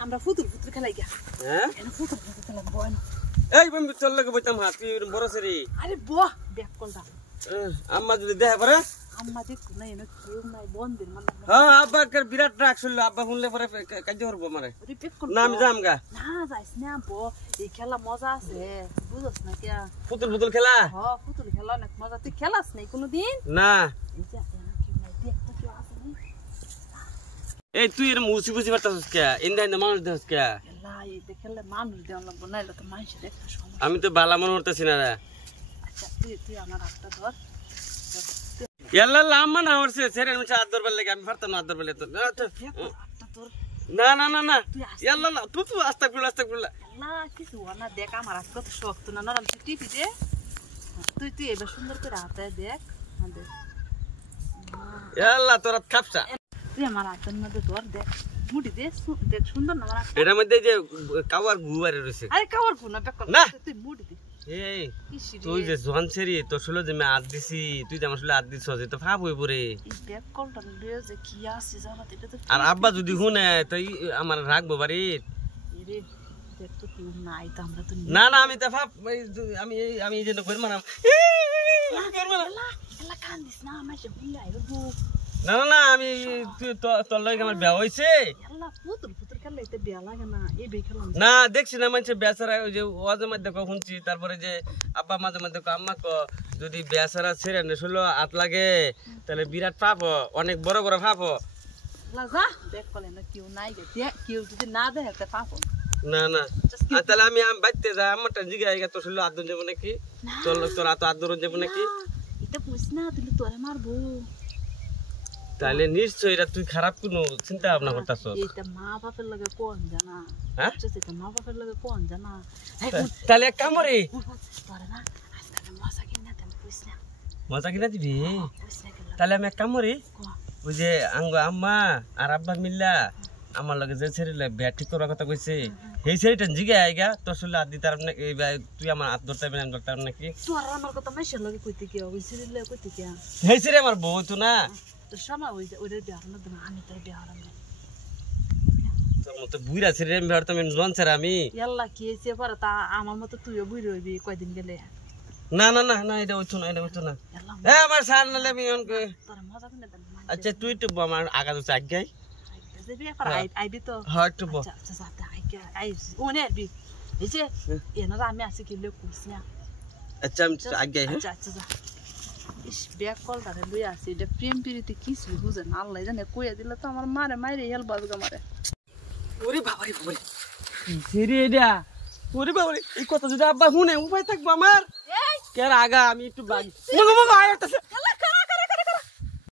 আমরা ফুতুল ফুতুল খেলাই গিয়া হ্যাঁ এনে ফুতুল ফুতুল খেলা বয় না এই বন্ধু চল লাগে বইতাম হাত তুই বড় সেরি আরে বাহ ব্যাক কলটা আম্মা যদি দেখ পরে আম্মা দেখো না এনে কেউ নাই বন্ধের মানে হ্যাঁ আব্বা কে বিরাট রাগ শুনলো আব্বা শুনলে পরে কাজ করবো আমারে ওরে ব্যাক কল না আমি যামগা না যাইস না বো এই খেলা মজা আছে বুঝছ না কি পুতুল পুতুল খেলা হ্যাঁ ফুতুল খেলা অনেক মজা তুই খেলাস নাই কোনোদিন না এই যে এনে কেউ নাই দেখ তো কেউ আছে নি এই তুই এর মুসি বুঝি পারতাছস কে ইন্দা ইন্দা মানুষ দেখছস কে খেলা এই দেখলে মানুষ দেওয়া লাগবো নাইলে তো মানুষ দেখতে সময় আমি তো বালা মনে করতেছি না রে আচ্ছা তুই আমার হাতটা ধর এল্লা লাম্মা না হরছে সেরে আমি হাত ধরবার লাগে আমি পারতাম না হাত ধরবার তো হাতটা তোর না না না না এল্লা না তুই আস্তাগফিরুল্লাহ না কিছু না দেখ আমার হাত কত শক্ত না নরম টিপি দে তুই এবার সুন্দর করে হাতে দেখ দেখ এল্লা তোর হাত খাপসা তুই আমার হাতের মধ্যে ধর দেখ মুটি দে দেখ সুন্দর না আমার এটার মধ্যে যে কাওয়ার গুয়ারে রয়েছে আরে কাওয়ার গু না বেকল না তুই মুটি দে এই তুই যে জোয়ান ছেড়ি তোর শুলো যে আমি হাত দিছি তুই যে আমার শুলে হাত দিছ যে তো ফাপ হয়ে পড়ে এই বেকলটা লয়ে যে কি আছে জানা এটা তো আর আব্বা যদি শুনে তাই আমার রাখবো বাড়ি রে দেখ তো কেউ নাই তো আমরা তো না না আমি তা ফাপ আমি আমি এই জন্য করব না এলা কান্দিস না আমাকে ভুলাই গো না না আমি তুই তোর লগে আমার বিয়া হইছে এলা পুতুল পুতুল খেলে এতে বিয়া লাগে না এই বে খেলাম না দেখছি না মানুষে বেচারা ওই যে ওয়াজের মধ্যে শুনছি তারপরে যে আব্বা মাঝে মধ্যে আম্মা যদি বেচারা ছেড়ে নে শুলো হাত লাগে তাহলে বিরাট পাপ অনেক বড় বড় পাপ লাগা দেখ কলে না কেউ নাই গে দেখ কেউ যদি না দেয় একটা পাপ না না তাহলে আমি বাইতে যাই আমারটা জিগাই গে তোর শুলো হাত ধরে যাবো নাকি তোর হাত ধরে যাবো নাকি এটা বুঝ না তুই তোরে মারবো তাহলে নিশ্চয়ই এটা তুই খারাপ কোনো চিন্তা ভাবনা করতেছ এটা মা বাপের লাগে কোন জানা হ্যাঁ এটা মা বাপের লাগে কোন জানা তাহলে এক কাম রে তোরে না আজকে মজা কিনা দেন বুঝ না মজা কিনা দিবি তাহলে আমি এক কাম করি ওই যে আঙ্গ আম্মা আর আব্বা মিল্লা আমার লগে যে ছেড়ে ব্যাট ঠিক করার কথা কইছে সেই ছেড়েটা জিগে আইগা তোর শুলে হাত দিতার তুই আমার হাত ধরতে পারবি না ধরতে নাকি তোর আমার কথা মাইশের লগে কইতে কি ওই ছেড়ে কইতে কি সেই ছেড়ে আমার বউ তো না তো শোনা ওই ওদের বিয়ার না দেন আমি তোর বিয়ার না তোর মতো বুইরা ছেড়ে আমি ভাবতাম জন ছেড়ে আমি ইয়াল্লা কি হইছে পরে তা আমার মতো তুইও বুইরে হইবি কয়দিন গেলে না না না না এটা হইতো না এ আমার সার নালে আমি তোর মজা কিনা দেন আচ্ছা তুই তো আমার আগা তো আজ্ঞাই যাবি পর আইবি তো হ্যাঁ তো আচ্ছা আচ্ছা আইগা আইস ওনে আইবি এই যে এনারা আমি আছে কি লোক কইছি না আচ্ছা আমি আজ্ঞাই হ্যাঁ আচ্ছা আচ্ছা ইস ব্যাক কলটা লই আসি এটা প্রেম প্রীতি কিছু বুঝে না আল্লাহ জানে কইয়া দিলে তো আমার মারে হেল বাজগা মারে ওরে বাবারে বাবারে সেরে এটা ওরে বাবারে এই কথা যদি আব্বা শুনে উপায় থাকবো আমার এই কেন আগা আমি একটু বাগি মগা আয়াতাছে